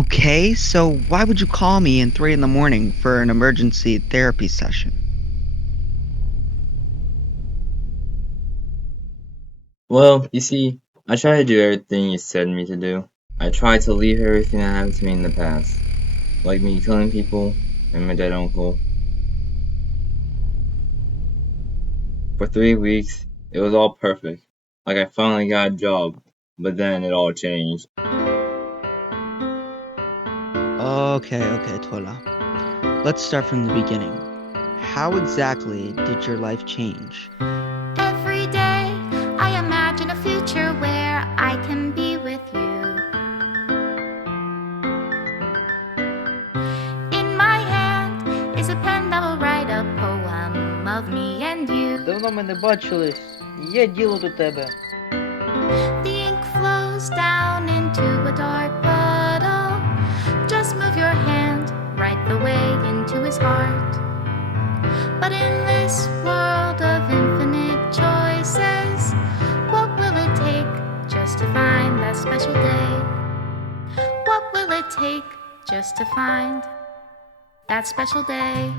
Okay, so why would you call me in 3 in the morning for an emergency therapy session? Well, you see, I try to do everything you said me to do. I try to leave everything that happened to me in the past. Like me killing people and my dead uncle. For three weeks, it was all perfect. Like I finally got a job, but then it all changed. Okay, okay, Tola. Let's start from the beginning. How exactly did your life change? Every day I imagine a future where I can be with you. In my hand is a pen that will write a poem of me and you. Давно ми не бачились. Є діло до тебе. The ink flows down His heart. But in this world of infinite choices, what will it take just to find that special day? What will it take just to find that special day?